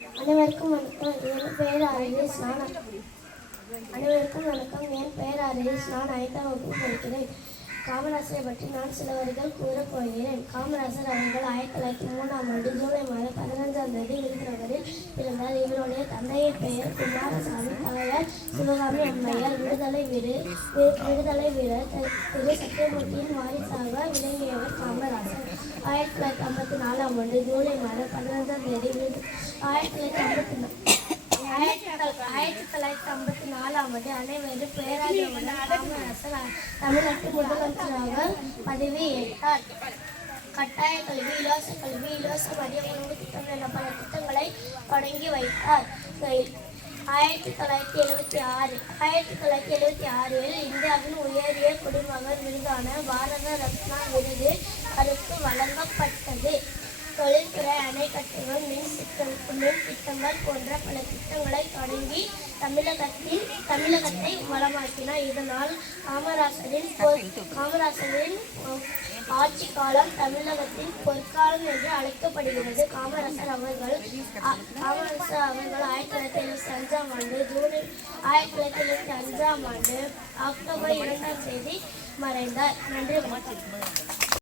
அனைவருக்கும் வணக்கம். என் பெயர் அரேஷ். என் பெயர் அரேஷ். நான் 5ஆம் வகுப்பு படிக்கிறேன். காமராசரை பற்றி நான் சில வரிகள் கூறப் போகிறேன். காமராசர் அவர்கள் 1903ஆம் ஆண்டு ஜூலை மாதம் 15ஆம் தேதி விருதுநகரில் பிறந்தார். இவருடைய தந்தையின் பெயர் குமாரசாமி, தாயார் சிவகாமி அம்மையார். விடுதலை வீரர் திரு சத்தியமூர்த்தியின் வாரிசாக விளங்கியவர் காமராசர். 1954ஆம் ஆண்டு ஜூலை மாதம் 15ஆம் தேதி 1954ஆம் ஆண்டு அனைவரும் பேராதரவுடன் காமராசர் தமிழ்நாட்டு முதலமைச்சராக பதவியேற்றார். கட்டாய கல்வி, இலவச கல்வி, இலவச மதிய உணவு திட்டம் என பல திட்டங்களை தொடங்கி வைத்தார். 1976இல் இந்தியாவின் உயரிய குடிமகன் விருதான பாரத ரத்னா விருது அவருக்கு வழங்கப்பட்டது. தொழில்துறை, அணைக்கட்டுகள், மின் திட்டங்கள் போன்ற பல திட்டங்களை தொடங்கி தமிழகத்தை வளமாக்கினார். இதனால் காமராசரின் ஆட்சி காலம் தமிழகத்தின் பொற்காலம் என்று அழைக்கப்படுகிறது. காமராசர் அவர்கள் 1975ஆம் ஆண்டு அக்டோபர் 2ஆம் தேதி மறைந்தார். நன்றி, வணக்கம்.